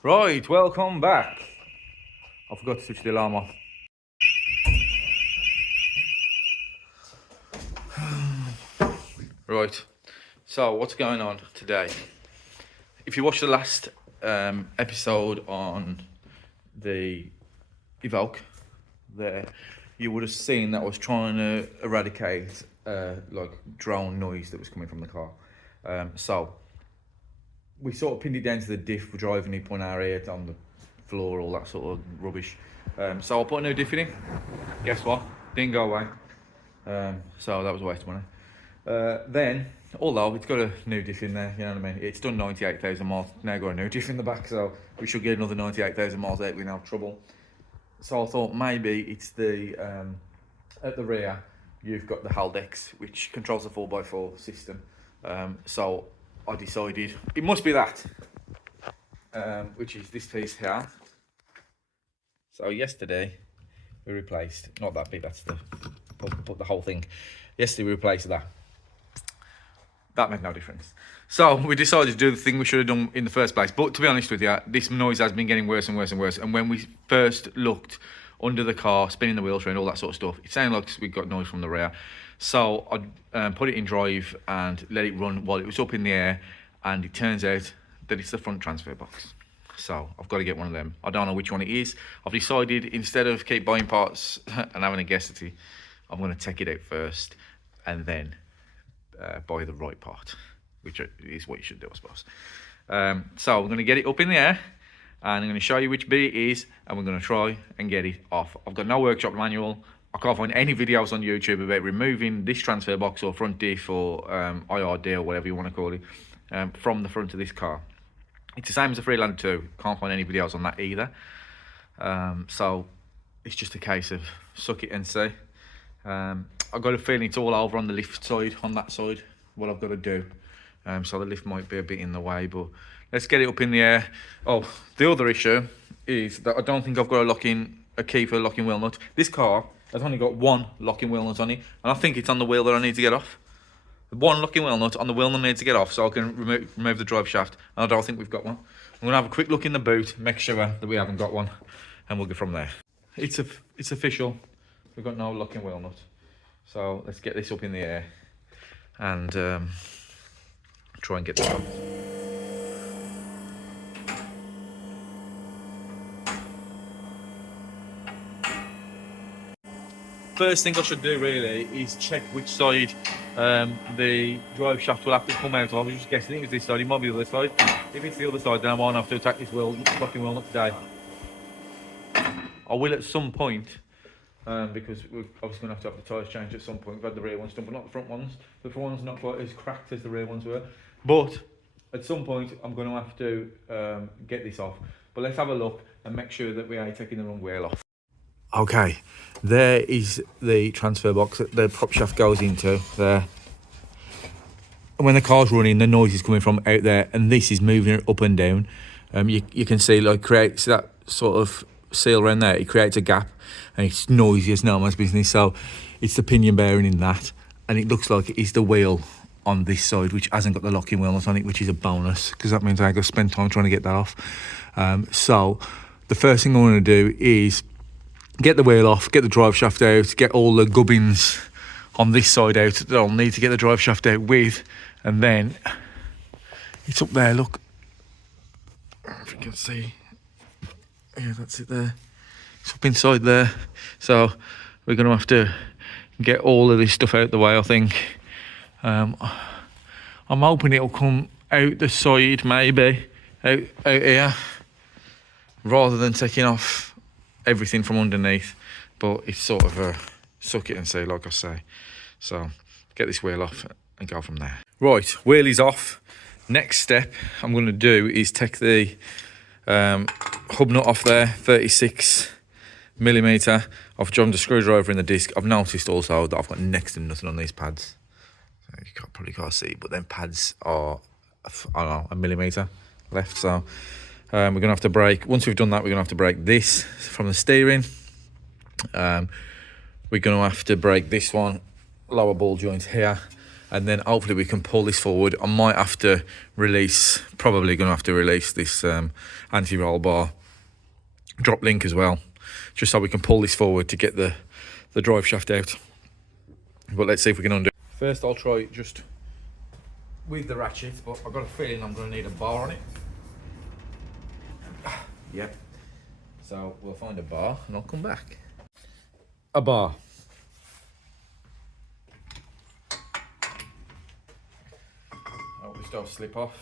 Right, welcome back. I forgot to switch the alarm off. Right, so what's going on today? If you watched the last episode on the evoque, there, you would have seen that I was trying to eradicate like drone noise that was coming from the car. So we sort of pinned it down to the diff. We're driving it, putting our ear on the floor, all that sort of rubbish. So I put a new diff in. Guess what? Didn't go away. So that was a waste of money. Then, although it's got a new diff in there, you know what I mean? It's done 98,000 miles. Now got a new diff in the back, so we should get another 98,000 miles out without trouble. So I thought maybe it's the at the rear you've got the Haldex, which controls the 4x4 system. So I decided it must be that, which is this piece here. So yesterday we replaced, not that bit, that's the put the whole thing. Yesterday we replaced that. That made no difference. So we decided to do the thing we should have done in the first place. But to be honest with you, this noise has been getting worse and worse and worse. And when we first looked under the car, spinning the wheel tray and all that sort of stuff, it sounded like we got noise from the rear. So I put it in drive and let it run while it was up in the air. And it turns out that it's the front transfer box. So I've got to get one of them. I don't know which one it is. I've decided instead of keep buying parts and having a guess at it, I'm going to take it out first and then buy the right part, which is what you should do, I suppose. So we're going to get it up in the air and I'm going to show you which bit it is and we're going to try and get it off. I've got no workshop manual. I can't find any videos on YouTube about removing this transfer box or front diff or IRD or whatever you want to call it from the front of this car. It's the same as a Freelander 2. Can't find any videos on that either. So it's just a case of suck it and see. I've got a feeling it's all over on the lift side, on that side, what I've got to do. So the lift might be a bit in the way, but let's get it up in the air. Oh, the other issue is that I don't think I've got a key for a locking wheel nut. This car has only got one locking wheel nut on it, and I think it's on the wheel that I need to get off. One locking wheel nut on the wheel that I need to get off so I can remove the drive shaft, and I don't think we've got one. I'm going to have a quick look in the boot, make sure that we haven't got one, and we'll go from there. It's official. We've got no locking wheel nut. So let's get this up in the air and try and get this on. First thing I should do really is check which side the drive shaft will have to come out of. I was just guessing it was this side, it might be the other side. If it's the other side, then I won't have to attack this locking wheel nut today. I will at some point. Because we're obviously going to have the tyres changed at some point. We've had the rear ones done, but not the front ones. The front ones are not quite as cracked as the rear ones were. But at some point, I'm going to have to get this off. But let's have a look and make sure that we ain't taking the wrong wheel off. Okay, there is the transfer box that the prop shaft goes into there. And when the car's running, the noise is coming from out there, and this is moving it up and down. You can see like creates that sort of seal around there. It creates a gap and it's noisy as no man's business. So it's the pinion bearing in that, and it looks like it's the wheel on this side which hasn't got the locking wheel nut on it, which is a bonus because that means I got to spend time trying to get that off. So the first thing I want to do is get the wheel off, get the drive shaft out, get all the gubbins on this side out that I'll need to get the drive shaft out with, and then it's up there, look, if you can see. Yeah, that's it there. It's up inside there. So we're going to have to get all of this stuff out the way, I think. I'm hoping it'll come out the side, maybe, out here, rather than taking off everything from underneath. But it's sort of a suck it and see, like I say. So get this wheel off and go from there. Right, wheel is off. Next step I'm going to do is take the hub nut off there, 36mm. I've jammed a screwdriver in the disc. I've noticed also that I've got next to nothing on these pads. So you probably can't see, but them pads are, I don't know, a millimetre left. So we're going to have to break. Once we've done that, we're going to have to break this from the steering. We're going to have to break this one, lower ball joint here. and then hopefully we can pull this forward. I might have to release, probably going to have to release this anti-roll bar drop link as well, just so we can pull this forward to get the drive shaft out. But let's see if we can undo it. First I'll try just with the ratchet, but I've got a feeling I'm going to need a bar on it. Yep. So we'll find a bar and I'll come back. A bar. Oh, we still slip off.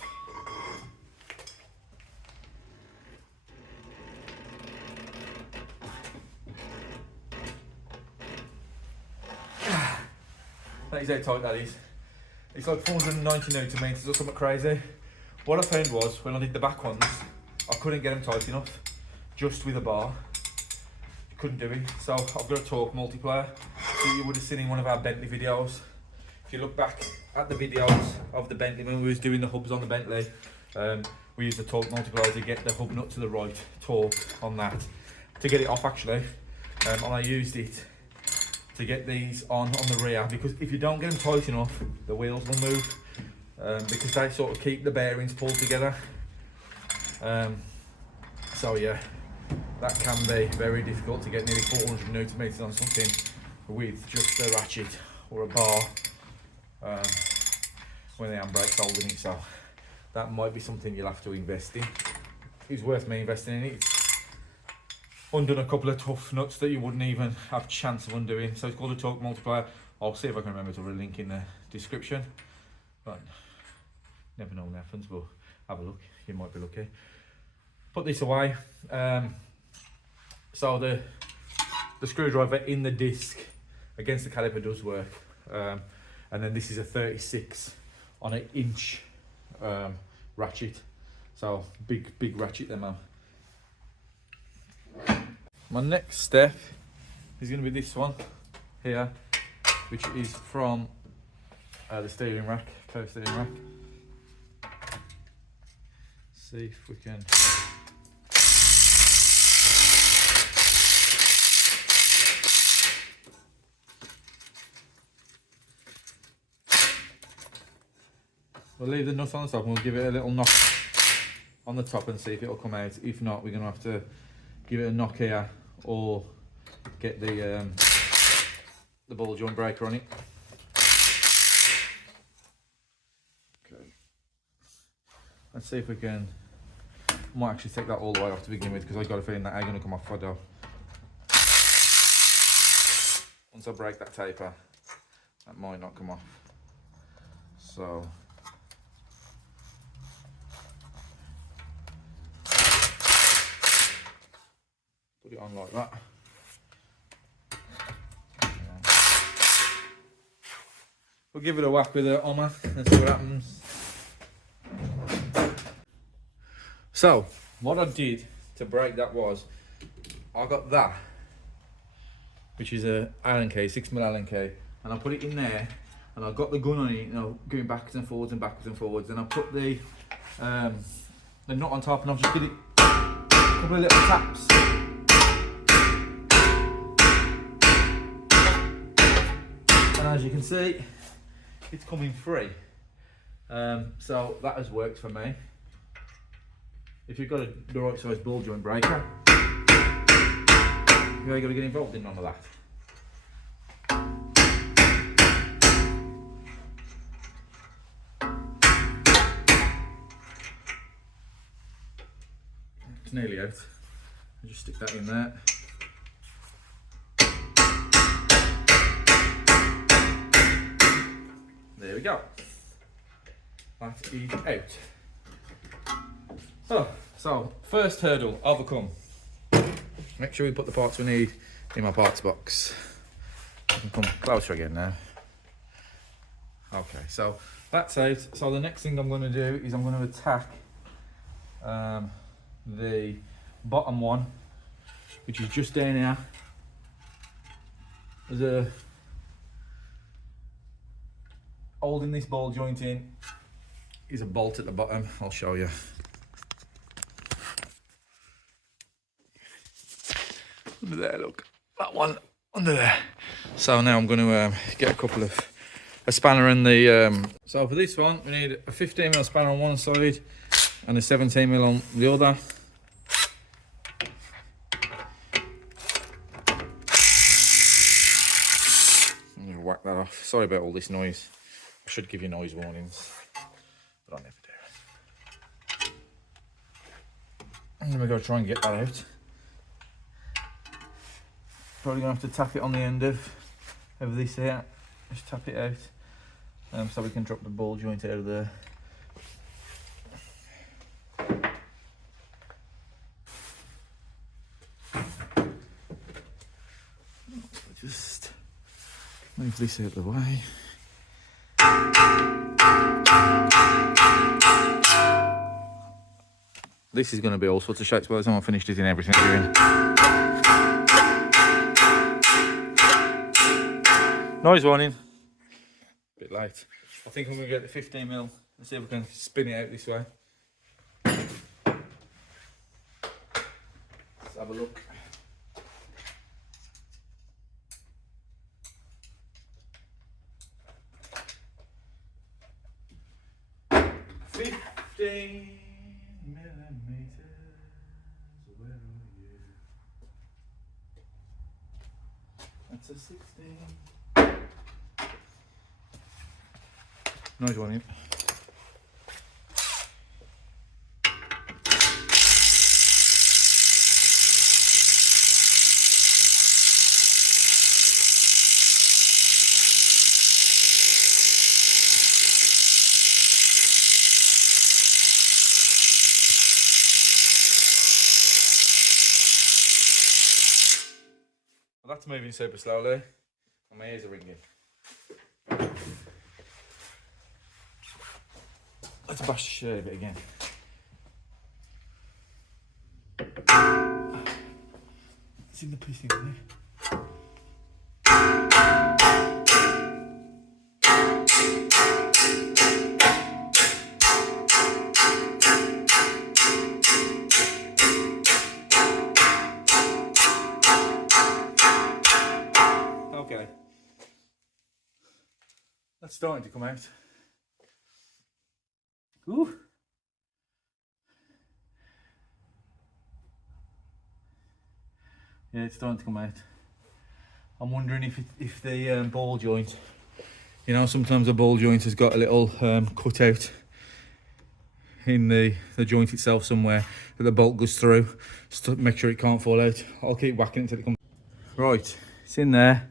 That is how tight that is. It's like 490 newton meters or something crazy. What I found was when I did the back ones, I couldn't get them tight enough, just with a bar. Couldn't do it. So I've got a torque multiplier. So you would have seen in one of our Bentley videos. If you look back at the videos of the Bentley when we was doing the hubs on the Bentley, we used the torque multiplier to get the hub nut to the right torque on that, to get it off actually. And I used it to get these on the rear, because if you don't get them tight enough, the wheels will move, because they sort of keep the bearings pulled together. So yeah, that can be very difficult to get nearly 400 newton meters on something with just a ratchet or a bar when the handbrake's holding it. So that might be something you'll have to invest in. It's worth me investing in it. It's undone a couple of tough nuts that you wouldn't even have a chance of undoing. So it's called a torque multiplier. I'll see if I can remember to link in the description. But never know what happens, but have a look. You might be lucky. Put this away. So the screwdriver in the disc against the caliper does work. And then this is a 36 on an inch ratchet. So big ratchet there, man. My next step is going to be this one here, which is from the steering rack, close steering rack. See if we can. We'll leave the nut on the top and we'll give it a little knock on the top and see if it'll come out. If not, we're going to have to give it a knock here or get the ball joint breaker on it. Okay. Let's see if we can. Might actually take that all the way off to begin with, because I've got a feeling that ain't going to come off for though. Once I break that taper, that might not come off. So. Put it on like that. We'll give it a whack with a hammer and see what happens. So, what I did to break that was, I got that, which is a Allen key, 6mm Allen key, and I put it in there, and I got the gun on it, you know, going backwards and forwards and backwards and forwards, and I put the nut on top, and I've just did it a couple of little taps. And as you can see, it's coming free. So that has worked for me. If you've got the right size ball joint breaker, you ain't got to get involved in none of that. It's nearly out. I'll just stick that in there. There we go. That is out. Oh, so first hurdle overcome. Make sure we put the parts we need in my parts box. I can come closer again now. Okay, so that's out. So the next thing I'm going to do is I'm going to attack the bottom one, which is just down here. There's a holding this ball joint in is a bolt at the bottom. I'll show you. Under there, look, that one under there. So now I'm going to get a couple of a spanner and the so for this one we need a 15mm spanner on one side and a 17mm on the other. I'm gonna whack that off. Sorry about all this noise. I should give you noise warnings, but I never do. I'm gonna go try and get that out. Probably gonna have to tap it on the end of this here. Just tap it out, so we can drop the ball joint out of there. Just move this out of the way. This is going to be all sorts of shapes by the time I finish it in everything we're doing. Noise warning. Bit late. I think I'm going to get the 15mm. Let's see if we can spin it out this way. Let's have a look. That's a 16. Noise warning. Well, that's moving super slowly, and my ears are ringing. Let's bash the shirt a bit again. It's in the pissing there. Okay. That's starting to come out. Ooh. Yeah, it's starting to come out. I'm wondering if the ball joint, you know, sometimes the ball joint has got a little cut out in the joint itself somewhere that the bolt goes through, just to make sure it can't fall out. I'll keep whacking it until it comes. Right, it's in there.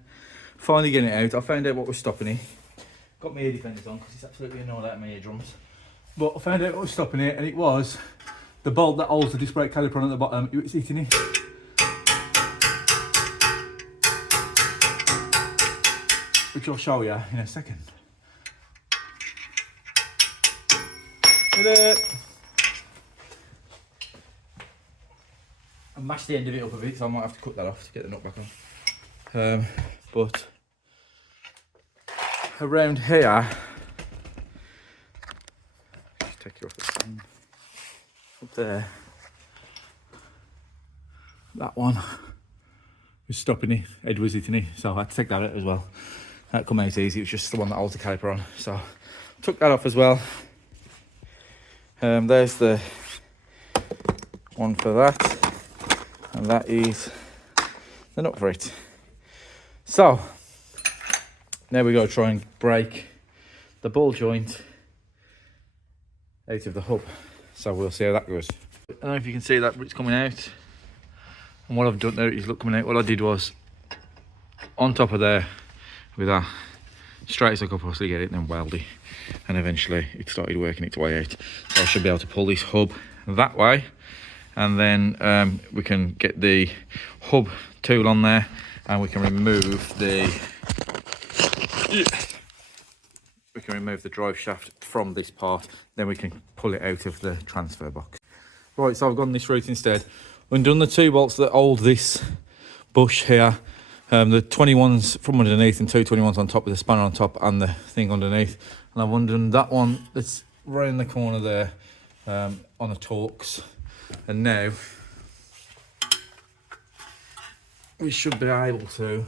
Finally getting it out. I found out what was stopping it. Got my ear defenders on because it's absolutely annoying out of my eardrums. But I found out what was stopping it, and it was the bolt that holds the disc brake caliper on at the bottom. It was hitting it. Which I'll show you in a second. I mashed the end of it up a bit, so I might have to cut that off to get the nut back on. But around here, just take it off the stand. Up there, that one was stopping it, Ed was hitting it, so I had to take that out as well. That come out easy, it was just the one that holds the caliper on, so took that off as well. There's the one for that, and that is the nut for it. So now we got to try and break the ball joint out of the hub, so we'll see how that goes. I don't know if you can see that, but it's coming out, and what I've done there is look coming out. What I did was on top of there with that, straight as I could possibly get it, and then weld it, and eventually it started working its way out. So I should be able to pull this hub that way, and then we can get the hub tool on there, and we can remove the drive shaft from this part. Then we can pull it out of the transfer box. Right, so I've gone this route instead. Undone the 2 bolts that hold this bush here. The 21s from underneath and 2 21s on top with the spanner on top and the thing underneath. And I've undone that one that's right in the corner there on the Torx. And now we should be able to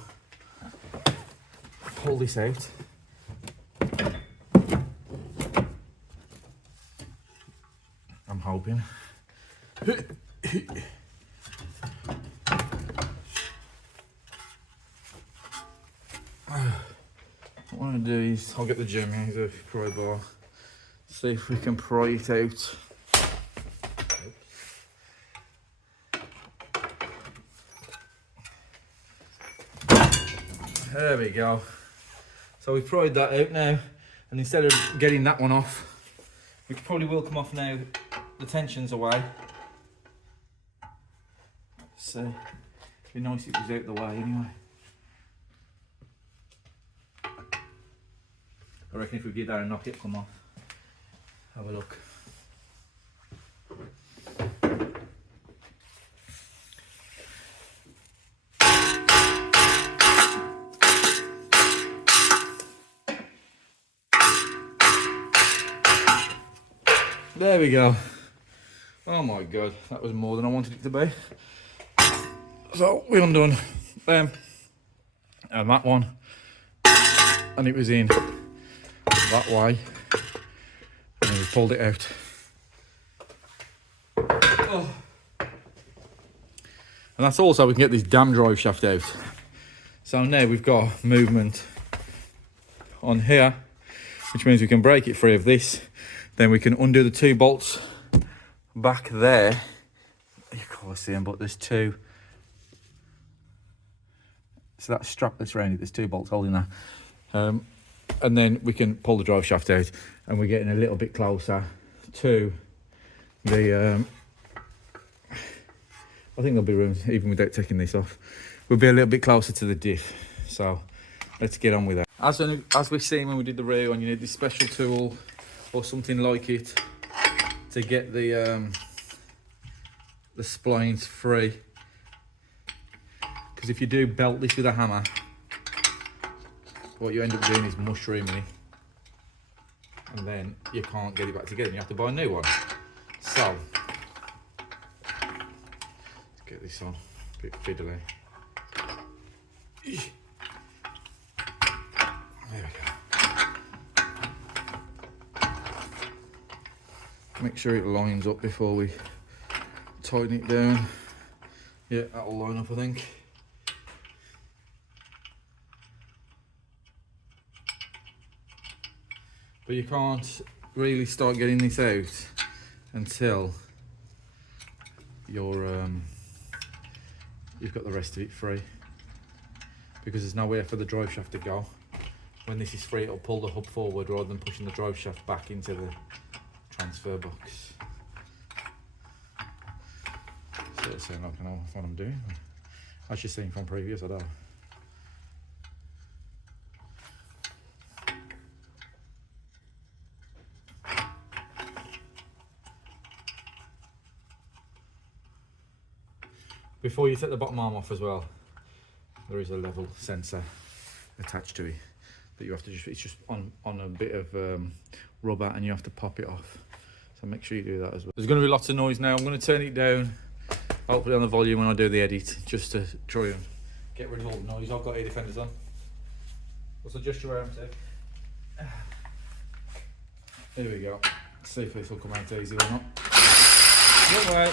pull this out. hoping. What I want to do is, I'll get the gem here, the pry bar, see if we can pry it out. There we go. So we've pried that out now, and instead of getting that one off, which probably will come off now, the tension's away. So it'd be nice if it was out the way anyway. I reckon if we get there and knock it, come off. Have a look. There we go. Oh my god, that was more than I wanted it to be. So we undone them and that one, and it was in that way, and we pulled it out. Oh. And that's also we can get this damn drive shaft out. So now we've got movement on here, which means we can break it free of this. Then we can undo the 2 bolts back there. You can't see them, but there's 2. So that strap that's around it, there's 2 bolts holding that. And then we can pull the drive shaft out, and we're getting a little bit closer to the, I think there'll be room, even without taking this off. We'll be a little bit closer to the diff. So let's get on with that. As we've seen when we did the rear one, you need this special tool or something like it to get the splines free. Because if you do belt this with a hammer, what you end up doing is mushrooming it, and then you can't get it back together. You have to buy a new one. So let's get this on. A bit fiddly. There we go. Make sure it lines up before we tighten it down. Yeah, that'll line up, I think. But you can't really start getting this out until you've got the rest of it free, because there's nowhere for the drive shaft to go. When this is free, it'll pull the hub forward rather than pushing the drive shaft back into the transfer box. Sort of sound like I know what I'm doing. As you've seen from previous, I don't. Before you take the bottom arm off as well, there is a level sensor attached to it that you have to it's just on a bit of rubber, and you have to pop it off. So make sure you do that as well. There's going to be lots of noise now. I'm going to turn it down, hopefully on the volume when I do the edit, just to try and get rid of all the noise. I've got ear defenders on. Let's adjust your arm too. Here we go. Let's see if this will come out easy or not. Don't worry.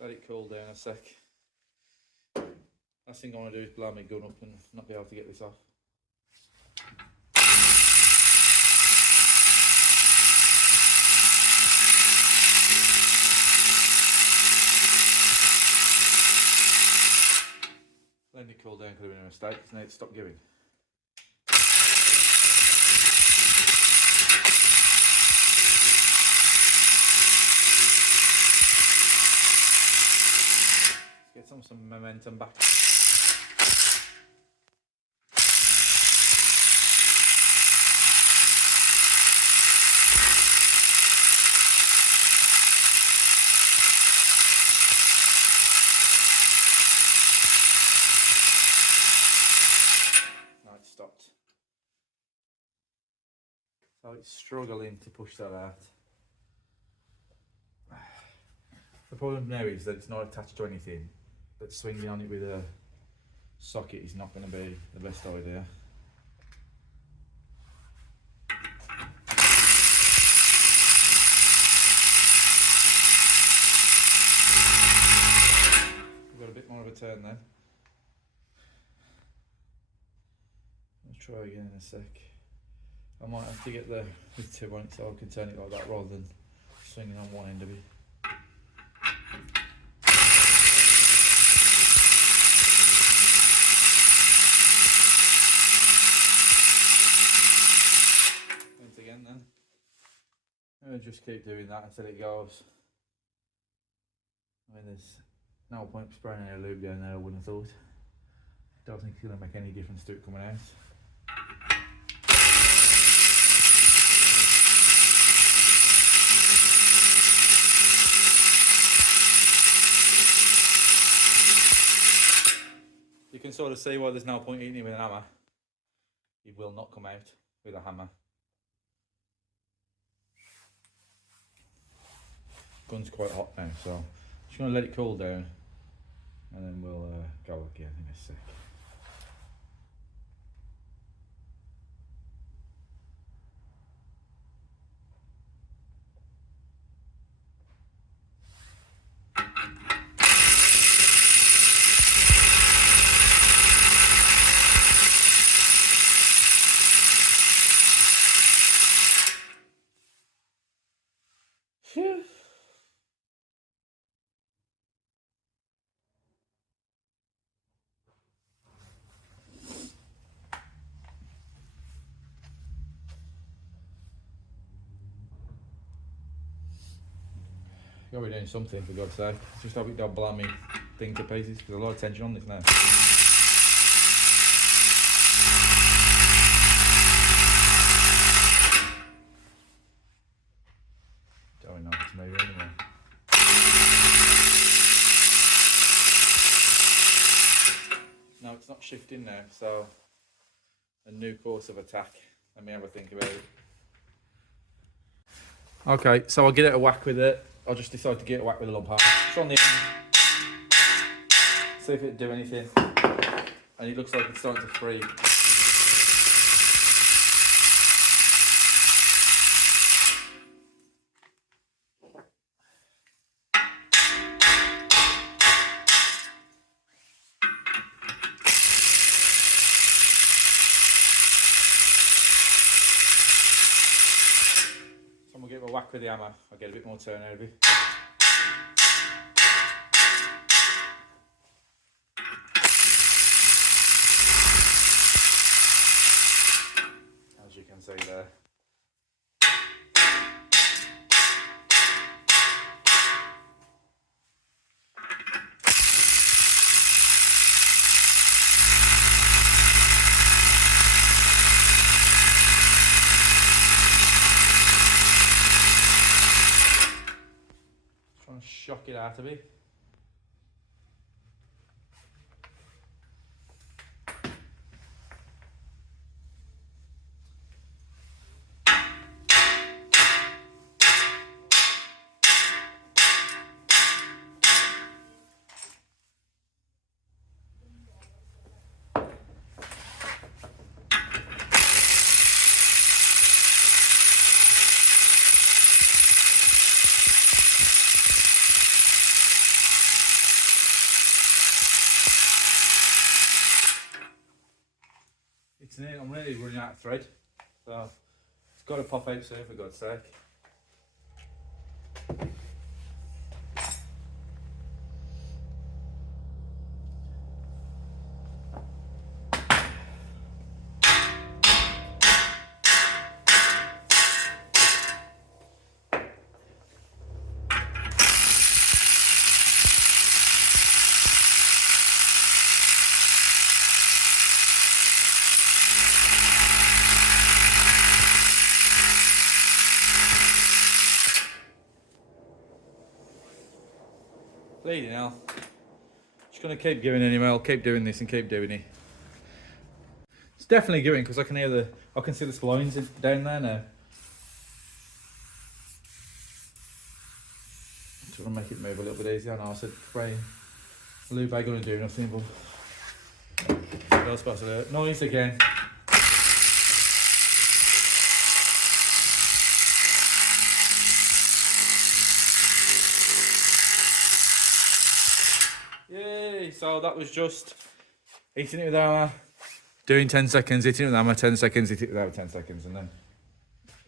Let it cool down a sec. Last thing I want to do is blow my gun up and not be able to get this off. Letting it cool down could have been a mistake, because now it's stopped giving. Get some momentum back. Now it's stopped. it's struggling to push that out. The problem now is that it's not attached to anything. That swinging on it with a socket is not going to be the best idea. We've got a bit more of a turn then. Let's try again in a sec. I might have to get the tip on it so I can turn it like that rather than swinging on one end of it. Once again then. I'll just keep doing that until it goes. I mean, there's no point spraying any lube down there, I wouldn't have thought. Don't think it's going to make any difference to it coming out. You can sort of see why there's no point hitting it with an hammer. It will not come out with a hammer. Gun's quite hot now, so just going to let it cool down and then we'll go again in a sec. Phew. Gotta be doing something for God's sake. Just hope it don't blow me thing to pieces because there's a lot of tension on this now. Don't know if it's maybe anymore. No, it's not shifting now, so a new course of attack. Let me have a think about it. Okay, so I'll get it a whack with it. I'll just decide to get a whack with a lump hammer. Just on the end. See if it'll do anything. And it looks like it's starting to free. So I'm gonna give it a whack with the hammer. I'll get a bit more turn out of it. As you can see there. Trying to shock it out of it. I'm really running out of thread, so it's got to pop out soon for God's sake. Bleeding hell. Just gonna keep giving anyway. I'll keep doing this and keep doing it. It's definitely going because I can see the splines down there now. to make it move a little bit easier. I know I said spraying lube ain't gonna do nothing, but you're supposed to do it. Noise again. Yay! So that was just heating it with hammer, doing 10 seconds, hitting it with hammer, 10 seconds, hitting it without 10 seconds, and then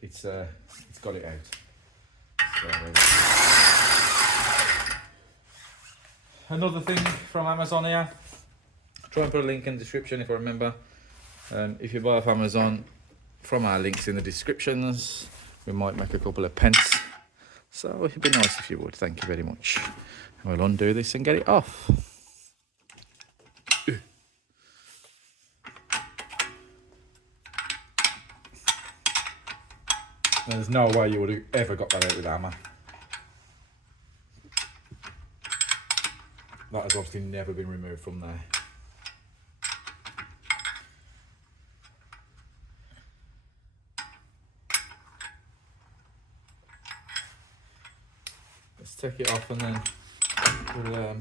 it's got it out. So, another thing from Amazon here. I'll try and put a link in the description if I remember. If you buy off Amazon, from our links in the descriptions, we might make a couple of pence. So it'd be nice if you would. Thank you very much. And we'll undo this and get it off. There's no way you would have ever got that out with hammer. That has obviously never been removed from there. Let's take it off and then we'll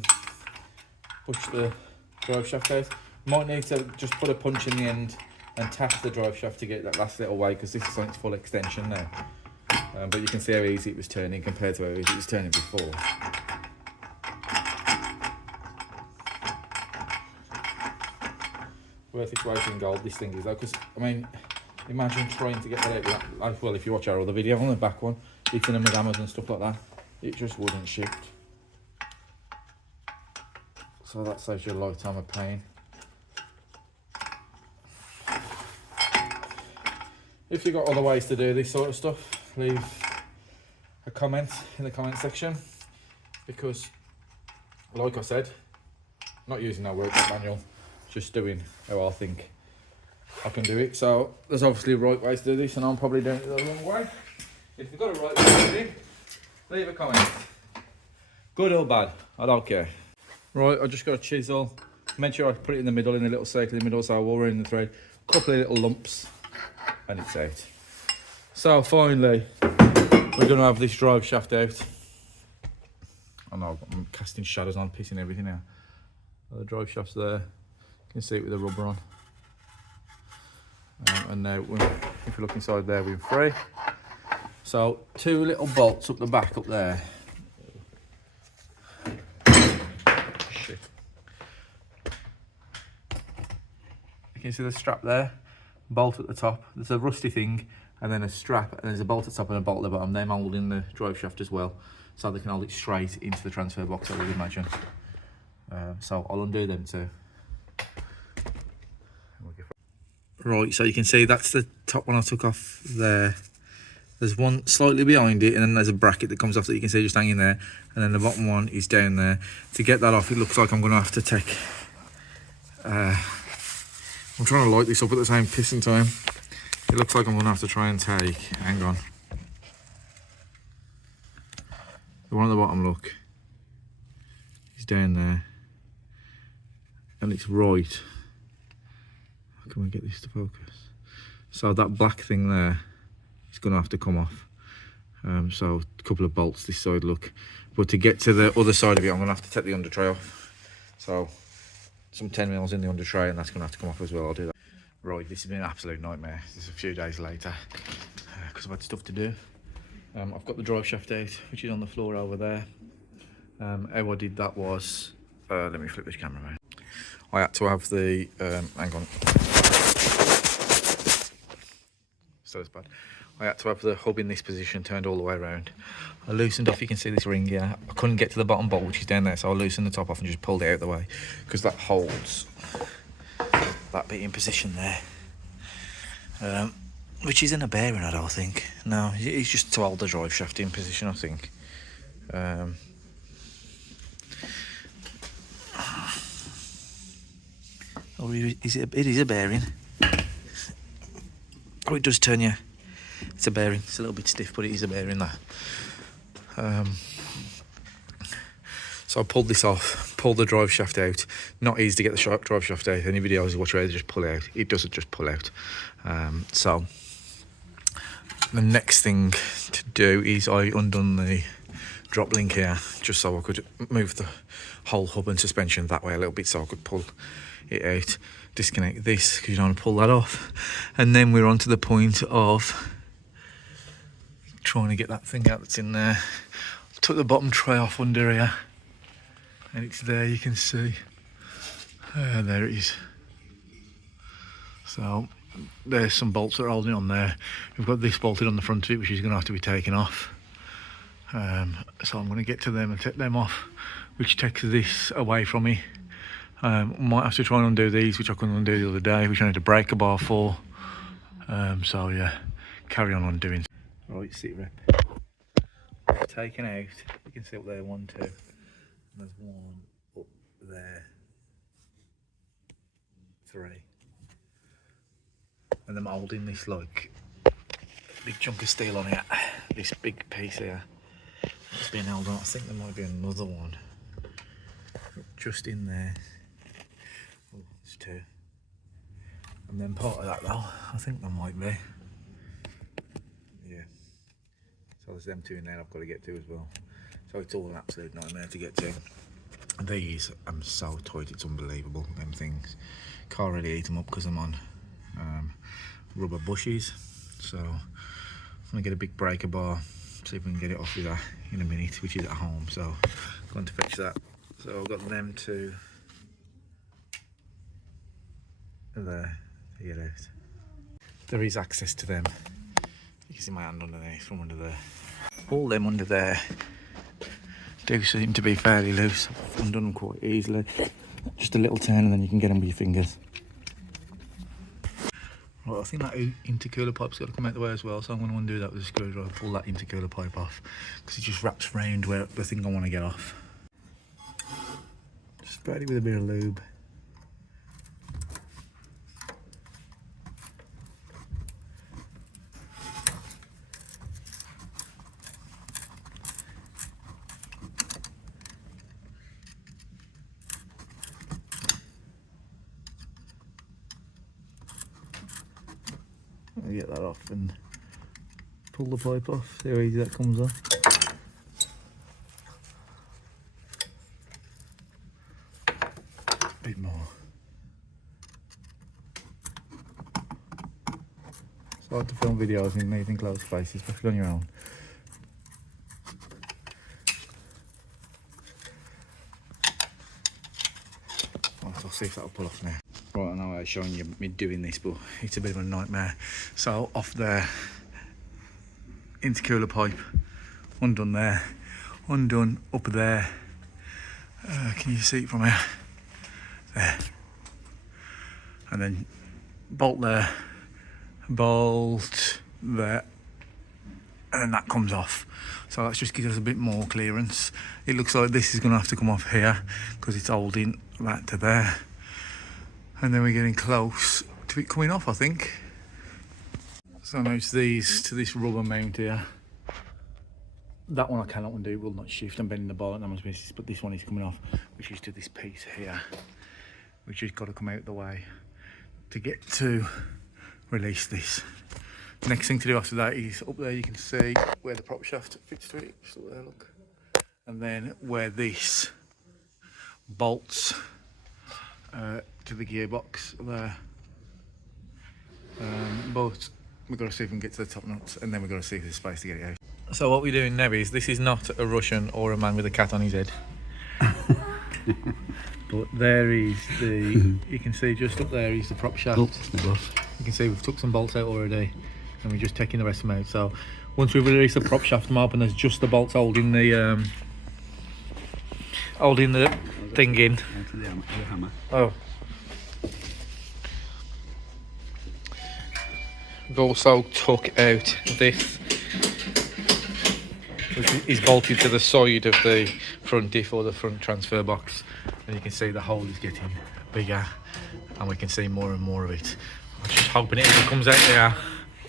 push the drive shaft out. Might need to just put a punch in the end and tap the drive shaft to get that last little way, because this is on its full extension now. But you can see how easy it was turning compared to how easy it was turning before. Worth its weight in gold, this thing is though, because I mean, imagine trying to get that out, like, well, if you watch our other video on the back one, hitting them with hammers and stuff like that, it just wouldn't shift. So that saves you a lifetime of pain. If you've got other ways to do this sort of stuff, leave a comment in the comment section, because like I said, not using that workbook manual, just doing how I think I can do it. So there's obviously right ways to do this, and I'm probably doing it the wrong way. If you've got a right way to do it, leave a comment. Good or bad, I don't care. Right, I just got a chisel. Make sure I put it in the middle, in the little circle in the middle, so I will in the thread. Couple of little lumps, and it's out. So finally, we're going to have this drive shaft out. I know I'm casting shadows on, pissing everything out. The drive shaft's there. You can see it with the rubber on. And now, if you look inside there, we're free. So 2 little bolts up the back up there. Shit. You can see the strap there. Bolt at the top. There's a rusty thing, and then a strap, and there's a bolt at the top and a bolt at the bottom. They're moulded in the drive shaft as well, so they can hold it straight into the transfer box, I would imagine. So I'll undo them too. Right, so you can see that's the top one I took off there. There's one slightly behind it, and then there's a bracket that comes off that you can see just hanging there, and then the bottom one is down there. To get that off, it looks like I'm going to have to take... I'm trying to light this up at the same pissing time. It looks like I'm going to have to try and take... Hang on. The one at the bottom, look. It's down there. And it's right. Can we get this to focus? So that black thing there is going to have to come off. So a couple of bolts this side, look. But to get to the other side of it, I'm going to have to take the under tray off. So some 10 mils in the under tray, and that's going to have to come off as well. I'll do that. Right, this has been an absolute nightmare. This is a few days later because I've had stuff to do. I've got the drive shaft out, which is on the floor over there. How I did that was, let me flip this camera around. I had to have the, hang on. So it's bad. I had to have the hub in this position turned all the way around. I loosened off, you can see this ring here. I couldn't get to the bottom bolt, which is down there, so I loosened the top off and just pulled it out of the way, because that holds that bit in position there. Which isn't a bearing, I don't think. No, it's just to hold the drive shaft in position, I think. Or is it? It is a bearing. Oh, it does turn you. It's a bearing. It's a little bit stiff, but it is a bearing there. So I pulled this off, pulled the drive shaft out. Not easy to get the drive shaft out. Any videos you watch where they just pull out. It doesn't just pull out. So the next thing to do is I undone the drop link here just so I could move the whole hub and suspension that way a little bit so I could pull it out, disconnect this because you don't want to pull that off, and then we're on to the point of trying to get that thing out that's in there. Took the bottom tray off under here and it's there, you can see. There it is. So there's some bolts that are holding on there. We've got this bolted on the front of it, which is going to have to be taken off. So I'm going to get to them and take them off, which takes this away from me. Might have to try and undo these, which I couldn't undo the other day, which I need a breaker bar for. So yeah, carry on undoing. Right, sit rep. Taken out, you can see up there, 1, 2. And there's one up there, 3. And I'm holding this like big chunk of steel on here, this big piece here. It's being held on. I think there might be another one just in there. Oh, there's 2. And then part of that though, I think there might be. Yeah. So there's them 2 in there I've got to get to as well. So it's all an absolute nightmare to get to. These, I'm so tight, it's unbelievable, them things. Can't really eat them up because I'm on rubber bushes. So I'm gonna get a big breaker bar, see if we can get it off with that in a minute, which is at home. So I'm going to fetch that. So I've got them 2 there to get out. There is access to them. You can see my hand underneath from under there. All them under there do seem to be fairly loose. I've undone them quite easily. Just a little turn and then you can get them with your fingers. Right, I think that intercooler pipe's got to come out the way as well, so I'm going to undo that with a screwdriver, pull that intercooler pipe off, because it just wraps round where the thing I want to get off. Just spread it with a bit of lube. I'll get that off and pull the pipe off, see how easy that comes off. Bit more. It's hard to film videos in anything close spaces, especially on your own. Right, I'll see if that'll pull off now. Right, I know I was showing you me doing this, but it's a bit of a nightmare. So off there, intercooler pipe, undone there, undone up there. Can you see it from here? There. And then bolt there, bolt there, and then that comes off. So that just gives us a bit more clearance. It looks like this is going to have to come off here because it's holding that to there. And then we're getting close to it coming off, I think. So now it's these to this rubber mount here. That one I cannot undo, it will not shift. I'm bending the bar, but this one is coming off, which is to this piece here, which has got to come out the way to get to release this. The next thing to do after that is up there, you can see where the prop shaft fits to it. Just up there, look. And then where this bolts to the gearbox there. But we've got to see if we can get to the top nuts, and then we've got to see if there's space to get it out. So what we're doing now is, this is not a Russian or a man with a cat on his head. But there is the, you can see just up there is the prop shaft. You can see we've took some bolts out already, and we're just taking the rest of them out. So once we release the prop shaft mob, and there's just the bolts holding the thing in. Oh. We've also took out this, which is bolted to the side of the front diff or the front transfer box, and you can see the hole is getting bigger, and we can see more and more of it. I'm just hoping it either comes out there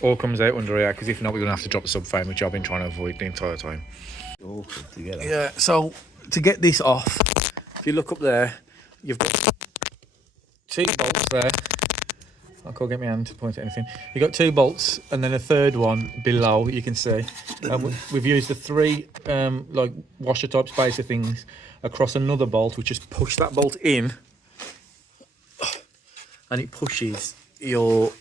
or comes out under here, because if not, we're going to have to drop the subframe, which I've been trying to avoid the entire time. All put together. Yeah, so to get this off, if you look up there, you've got 2 bolts there I can't get my hand to point at anything. You got 2 bolts and then a third one below. You can see. We've used the 3 like washer type spacer things across another bolt. We just push that bolt in, and it pushes your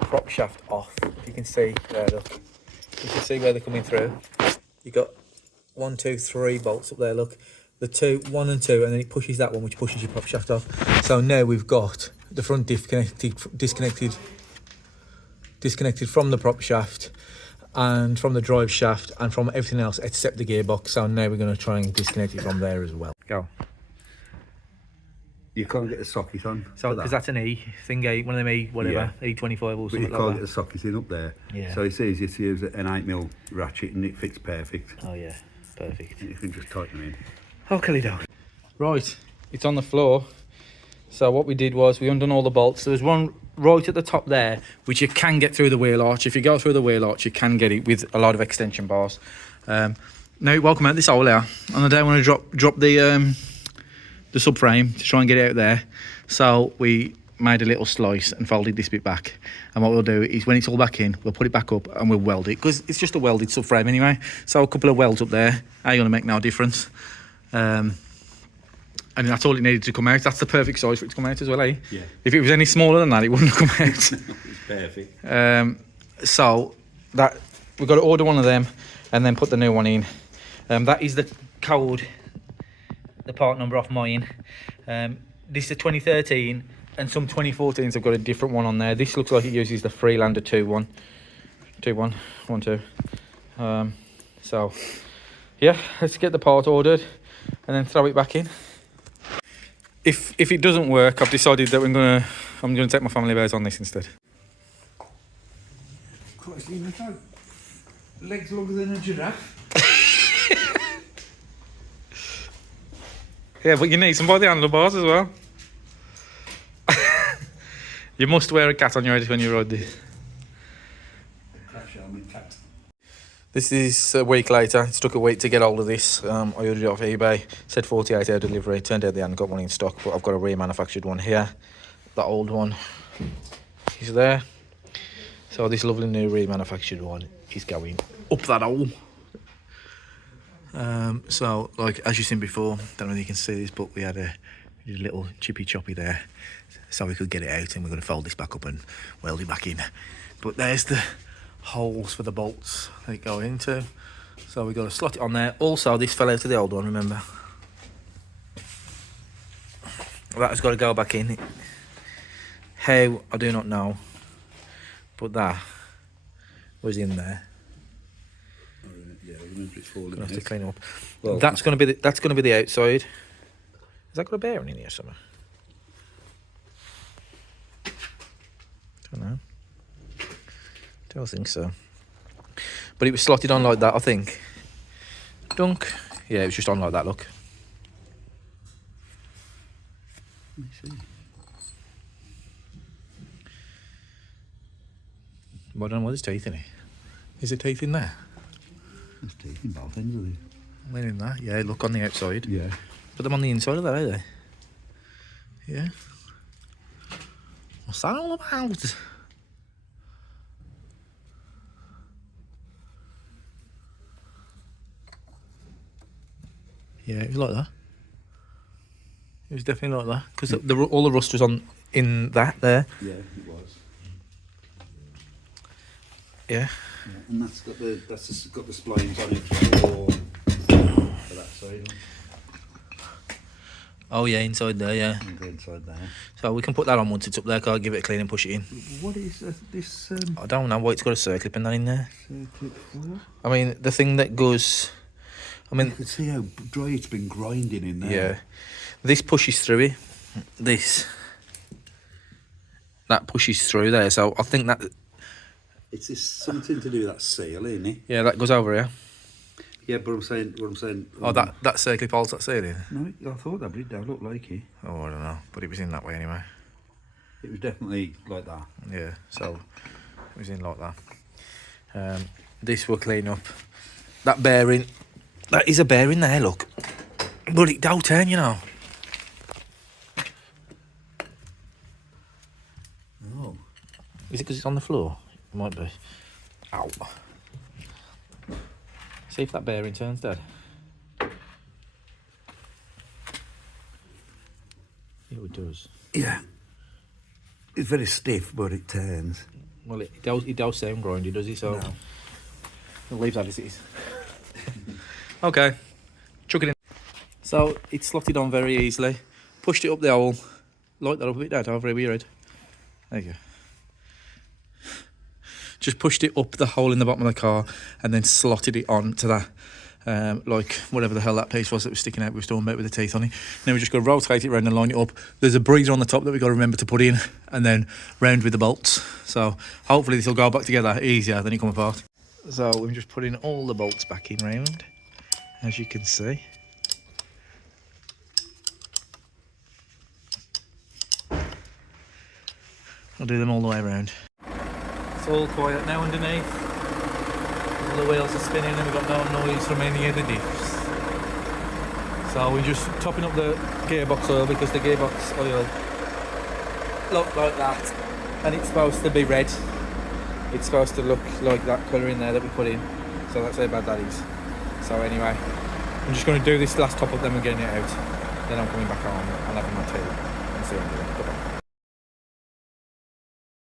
prop shaft off. You can see there. Look, you can see where they're coming through. You got 1, 2, 3 bolts up there. Look, the 2, 1 and 2, and then it pushes that one, which pushes your prop shaft off. So now we've got the front diff disconnected from the prop shaft and from the drive shaft and from everything else except the gearbox. So now we're going to try and disconnect it from there as well. Go. You can't get the socket on. So because that's an E thing, one of them E whatever, yeah. E25 or something like that. But you can't get the socket in up there. Yeah. So it's easy to use an 8mm ratchet and it fits perfect. Oh yeah, perfect. You can just tighten them in. Okay, down. Right, it's on the floor. So what we did was we undone all the bolts. There was one right at the top there, which you can get through the wheel arch. If you go through the wheel arch, you can get it with a lot of extension bars. Now, welcome out this hole here. And I don't want to drop the subframe to try and get it out there. So we made a little slice and folded this bit back. And what we'll do is when it's all back in, we'll put it back up and we'll weld it, because it's just a welded subframe anyway. So a couple of welds up there are going to make no difference. And that's all it needed to come out. That's the perfect size for it to come out as well, eh? Yeah. If it was any smaller than that, it wouldn't have come out. It's perfect. So that we've got to order one of them and then put the new one in. That is the code, the part number off mine. This is a 2013, and some 2014s have got a different one on there. This looks like it uses the Freelander 2.1. So yeah, let's get the part ordered and then throw it back in. If it doesn't work, I've decided that I'm gonna take my family bears on this instead. Legs longer than a giraffe. Yeah, but you need some by the handlebars as well. You must wear a cat on your head when you ride this. This is a week later. It took a week to get hold of this. I ordered it off eBay. Said 48-hour delivery. Turned out they hadn't got one in stock, but I've got a remanufactured one here. The old one is there. So this lovely new remanufactured one is going up that hole. So like as you've seen before, don't know if you can see this, but we did a little chippy choppy there, so we could get it out, and we're going to fold this back up and weld it back in. But there's the holes for the bolts that it go into, so we've got to slot it on there. Also, this fell out of the old one, remember? That has got to go back in. How, I do not know, but that was in there. Yeah, I remember it falling. Gonna have to clean up. Well, that's gonna be the outside. Has that got a bearing in here somewhere? Don't know. Don't think so. But it was slotted on like that, I think. Dunk. Yeah, it was just on like that, look. Let me see. Well, I don't know what there's teeth in it. Is there teeth in there? There's teeth in both ends of it. They're in there. Yeah, look on the outside. Yeah. Put them on the inside of that, are they? Yeah. What's that all about? Yeah, it was like that. It was definitely like that, because all the rust was in that there. Yeah, it was. Yeah. Yeah, and that's got the splines on it for that side. Oh yeah, inside there, yeah. And the inside there. So we can put that on once it's up there. Can't give it a clean and push it in. What is this? I don't know why it's got a circlip in that in there. Circlip for? I mean, the thing that goes. I mean, you can see how dry it's been grinding in there. Yeah, this pushes through it. That pushes through there. So I think that. It's something to do with that seal, isn't it? Yeah, that goes over here. Yeah, but what I'm saying. Oh, that circlip holds that ceiling. No, I thought that, but it don't look like it. Oh, I don't know, but it was in that way anyway. It was definitely like that. Yeah, so it was in like that. This will clean up. That bearing, that is a bearing there, look. But it don't turn, you know. Is it because it's on the floor? It might be. Ow. See if that bearing turns dead. It does. Yeah. It's very stiff, but it turns. Well, it does sound grindy, does it? So No. we'll leave that as it is. Okay, chuck it in. So it's slotted on very easily. Pushed it up the hole. Light that up a bit, Dad, over here with your head. There you go. Just pushed it up the hole in the bottom of the car and then slotted it on to that, like whatever the hell that piece was that was sticking out, we were talking about with the teeth on it. Then we just got to rotate it around and line it up. There's a breather on the top that we've got to remember to put in, and then round with the bolts. So hopefully this will go back together easier than it come apart. So we're just putting all the bolts back in round, as you can see. I'll do them all the way around. It's all quiet now underneath. All the wheels are spinning and we've got no noise from any of the diffs. So we're just topping up the gearbox oil because the gearbox oil look like that, and it's supposed to be red. It's supposed to look like that colour in there that we put in. So that's how bad that is. So anyway, I'm just going to do this last top up, then we're getting it out. Then I'm coming back home and having my tea and see what I'm doing. Bye-bye.